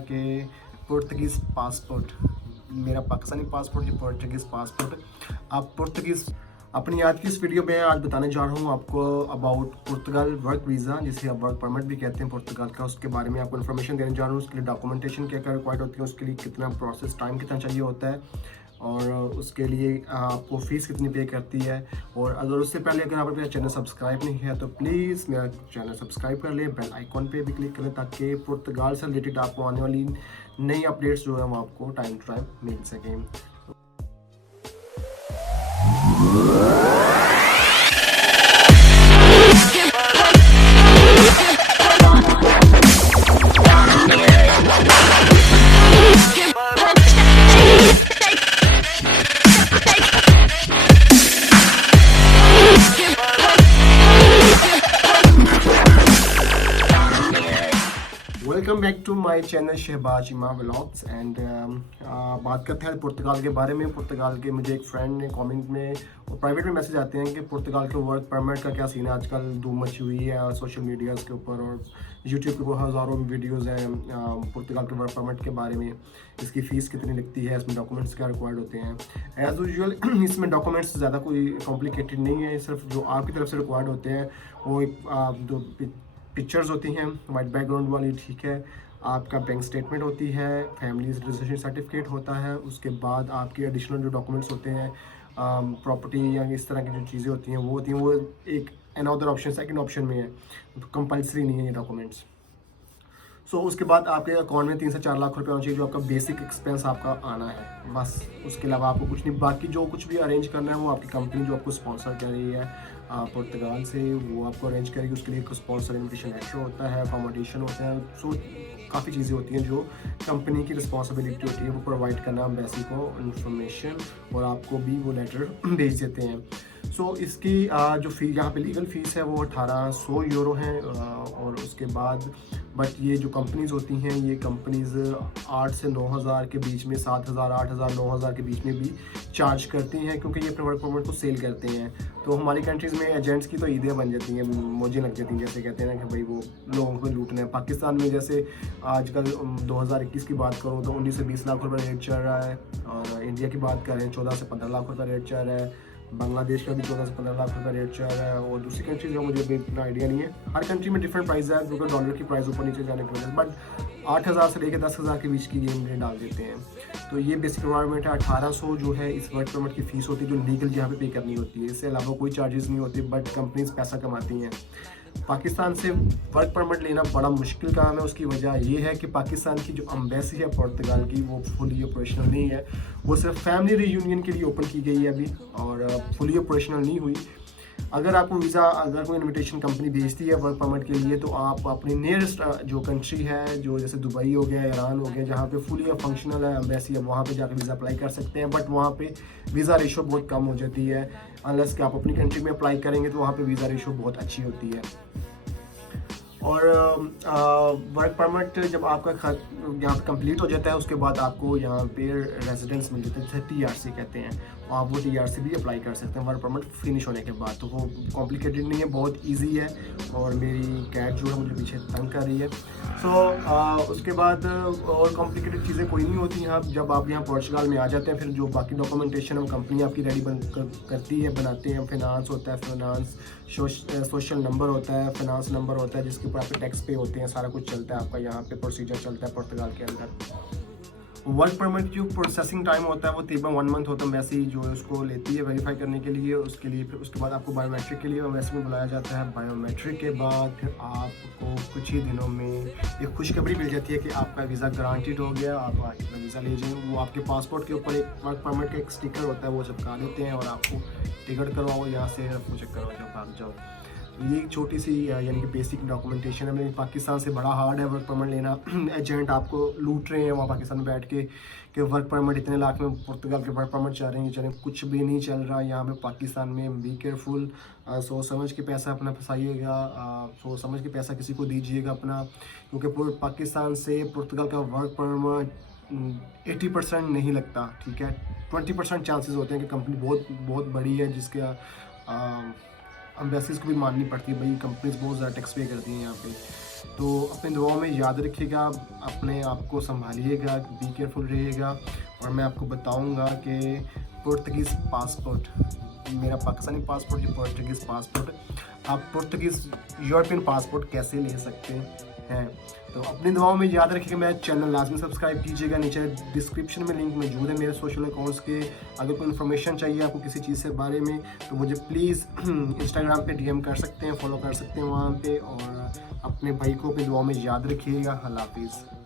के Portuguese passport, मेरा Pakistani passport, ये पुर्तगीज़ पासपोर्ट। आप पुर्तगीज़ अपनी याद की इस वीडियो में आज बताने जा रहा हूँ आपको अबाउट पुर्तगाल वर्क वीज़ा, जिसे आप वर्क परमिट भी कहते हैं पुर्तगाल का। उसके बारे में आपको इन्फॉर्मेशन देने जा रहा हूँ। उसके लिए डॉक्यूमेंटेशन क्या क्या रिक्वायर्ड होती है, उसके लिए कितना प्रोसेस टाइम कितना चाहिए होता है, और उसके लिए आपको फ़ीस कितनी पे करती है। और अगर उससे पहले अगर आपने मेरा चैनल सब्सक्राइब नहीं किया तो प्लीज़ मेरा चैनल सब्सक्राइब कर लें, बेल आइकॉन पे भी क्लिक करें, ताकि पुर्तगाल से रिलेटेड आपको आने वाली नई अपडेट्स जो है वो आपको टाइम टू टाइम मिल सकें। Welcome back to my channel Shahbaz Imam vlogs and बात करते हैं पुर्तगाल के बारे में। पुर्तगाल के मुझे एक फ्रेंड ने कमेंट में और प्राइवेट में मैसेज आते हैं कि पुर्तगाल के वर्क परमिट का क्या सीन है। आजकल धूम मची हुई है सोशल मीडियाज़ के ऊपर, और यूट्यूब के ऊपर हज़ारों वीडियोज़ हैं पुर्तगाल के वर्क परमिट के बारे में। इसकी फ़ीस कितनी लगती है, इसमें डॉक्यूमेंट्स क्या रिक्वायर्ड होते हैं। एज़ यूजुअल इसमें डॉक्यूमेंट्स ज़्यादा कोई कॉम्प्लिकेटेड नहीं है, सिर्फ जो आपकी तरफ से रिक्वायर्ड होते हैं वो एक दो पिक्चर्स होती हैं वाइट बैकग्राउंड वाली, ठीक है। आपका बैंक स्टेटमेंट होती है, फैमिली रजिस्ट्रेशन सर्टिफिकेट होता है। उसके बाद आपके एडिशनल जो डॉक्यूमेंट्स होते हैं प्रॉपर्टी या इस तरह की जो चीज़ें होती हैं वो होती हैं, वो एक अनदर ऑप्शन सेकंड ऑप्शन में है, तो कंपल्सरी नहीं है ये डॉक्यूमेंट्स। सो उसके बाद आपके अकाउंट में 3 से 4 लाख रुपए होना चाहिए, जो आपका बेसिक एक्सपेंस आपका आना है, बस। उसके अलावा आपको कुछ नहीं, बाकी जो कुछ भी अरेंज करना है वो आपकी कंपनी जो आपको स्पॉन्सर कर रही है पुर्तगाल से, वो आपको अरेंज करेगी। उसके लिए एक स्पॉन्सर इन्विटेशन लेटर होता है, अकोमोडेशन होता है। सो काफ़ी चीज़ें होती हैं जो कंपनी की रिस्पॉन्सिबिलिटी होती है वो प्रोवाइड करना एम्बेसी को इन्फॉर्मेशन, और आपको भी वो लेटर भेज देते हैं। सो इसकी जो फ़ी यहाँ पे लीगल फ़ीस है वो 1800 यूरो है। और उसके बाद बट ये जो कंपनीज़ होती हैं, ये कंपनीज़ 8 से 9,000 के बीच में, 7,000, 8,000, 9,000 के बीच में भी चार्ज करती हैं, क्योंकि ये अपने वर्क परमिट को सेल करते हैं। तो हमारी कंट्रीज़ में एजेंट्स की तो ईदें बन जाती हैं, मौजें लग जाती हैं, जैसे कहते हैं ना कि भाई वो लोगों को लूटना है। पाकिस्तान में जैसे आजकल 2021 की बात करूँ तो 19 से 20 लाख रुपये रेट चल रहा है, और इंडिया की बात करें 14 से 15 लाख रुपये रेट चल रहा है। बांग्लादेश का भी 14 से 15 लाख रुपये रेट चल रहा है, और दूसरी कंट्रीज का मुझे अभी इतना आइडिया नहीं है। हर कंट्री में डिफरेंट प्राइस है, क्योंकि डॉलर की प्राइस ऊपर नीचे जाने की वजह से, बट 8,000 से लेकर 10,000 के बीच की गेम रेट डाल देते हैं। तो ये बेसिक रिक्वायरमेंट है। 1800 जो है इस वर्क परमिट की फ़ीस होती है, जो लीगल यहाँ पे पेड होती है। इससे अलावा कोई चार्जेस नहीं होते, बट कंपनीज पैसा कमाती हैं। पाकिस्तान से वर्क परमिट लेना बड़ा मुश्किल काम है। उसकी वजह ये है कि पाकिस्तान की जो एम्बेसी है पुर्तगाल की, वो फुली ऑपरेशनल नहीं है। वो सिर्फ फैमिली रीयूनियन के लिए ओपन की गई है अभी, और फुली ऑपरेशनल नहीं हुई। अगर आपको वीज़ा, अगर कोई इनविटेशन कंपनी भेजती है वर्क परमिट के लिए, तो आप अपनी नियरेस्ट जो कंट्री है, जो जैसे दुबई हो गया, ईरान हो गया, जहाँ पे फुली फंक्शनल है एम्बेसी, अब वहाँ पे जाकर वीज़ा अप्लाई कर सकते हैं। बट वहाँ पे वीज़ा रेशो बहुत कम हो जाती है, अनलेस कि आप अपनी कंट्री में अप्लाई करेंगे तो वहाँ पे वीज़ा रेशो बहुत अच्छी होती है। और वर्क परमिट जब आपका यहाँ पे कंप्लीट हो जाता है, उसके बाद आपको यहाँ पे रेजिडेंस मिल जाते हैं, TRC कहते हैं। आप वो TRC भी अप्लाई कर सकते हैं वर्क परमिट फिनिश होने के बाद। तो वो कॉम्प्लिकेटेड नहीं है, बहुत इजी है। और मेरी कैट जो है मुझे पीछे तंग कर रही है। सो उसके बाद और कॉम्प्लिकेटेड चीज़ें कोई नहीं होती यहाँ। जब आप यहाँ पोर्चुगल में आ जाते हैं, फिर जो बाकी डॉक्यूमेंटेशन हम कंपनी आपकी रेडी करती है, बनाते हैं। फिनांस होता है, फिनांस सोशल नंबर होता है, फिनांस नंबर होता है, जिसके ऊपर आपके टैक्स पे होते हैं। सारा कुछ चलता है आपका यहाँ पे, प्रोसीजर चलता है पुर्तगाल के अंदर। वर्क परमिट जो प्रोसेसिंग टाइम होता है वो तकरीबन 1 मंथ होता है वैसे ही, जो उसको लेती है वेरीफाई करने के लिए। उसके लिए फिर उसके बाद आपको बायोमेट्रिक के लिए वैसे में बुलाया जाता है। बायोमेट्रिक के बाद फिर आपको कुछ ही दिनों में एक खुशखबरी मिल जाती है कि आपका वीज़ा ग्रांटेड हो गया, आप अपना वीज़ा ले जाएँ। वो आपके पासपोर्ट के ऊपर एक वर्क परमिट का एक स्टिकर होता है, वो चिपका देते हैं, और आपको टिकट करवाओ यहाँ से, आपको चेक करवाओ, जब भाग जाओ। ये एक छोटी सी यानी कि बेसिक डॉक्यूमेंटेशन है। मेरे पाकिस्तान से बड़ा हार्ड है वर्क परमिट लेना। एजेंट आपको लूट रहे हैं वहाँ पाकिस्तान में बैठ के कि वर्क परमिट इतने लाख में पुर्तगाल के वर्क परमिट चल रहे हैं, चलें कुछ भी नहीं चल रहा यहाँ पे पाकिस्तान में। बी केयरफुल, सोच समझ के पैसा अपना फंसाइएगा, सोच समझ के पैसा किसी को दीजिएगा अपना, क्योंकि पाकिस्तान से पुर्तगाल का वर्क परमिट 80% नहीं लगता, ठीक है। 20% चांसेस होते हैं कि कंपनी बहुत बहुत बड़ी है, जिसके एम्बेसीज को भी माननी पड़ती है, भाई कंपनीज बहुत ज़्यादा टैक्स पे करती हैं यहाँ पे। तो अपनी दुआओं में याद रखिएगा, अपने आप को संभालिएगा, बी केयरफुल रहिएगा। और मैं आपको बताऊंगा कि पुर्तगीज़ पासपोर्ट, मेरा पाकिस्तानी पासपोर्ट, ये पुर्तगीज़ पासपोर्ट, आप पुर्तगीज़ यूरोपियन पासपोर्ट कैसे ले सकते हैं। तो अपनी दुआओं में याद रखिएगा। मेरा चैनल लाजमी सब्सक्राइब कीजिएगा। नीचे डिस्क्रिप्शन में लिंक मौजूद है मेरे सोशल अकाउंट्स के। अगर कोई इन्फॉर्मेशन चाहिए आपको किसी चीज़ से बारे में, तो मुझे प्लीज़ इंस्टाग्राम पे डीएम कर सकते हैं, फॉलो कर सकते हैं वहाँ पे। और अपने भाई को अपनी दुआओं में याद रखिएगा। अल्लाह हाफिज़।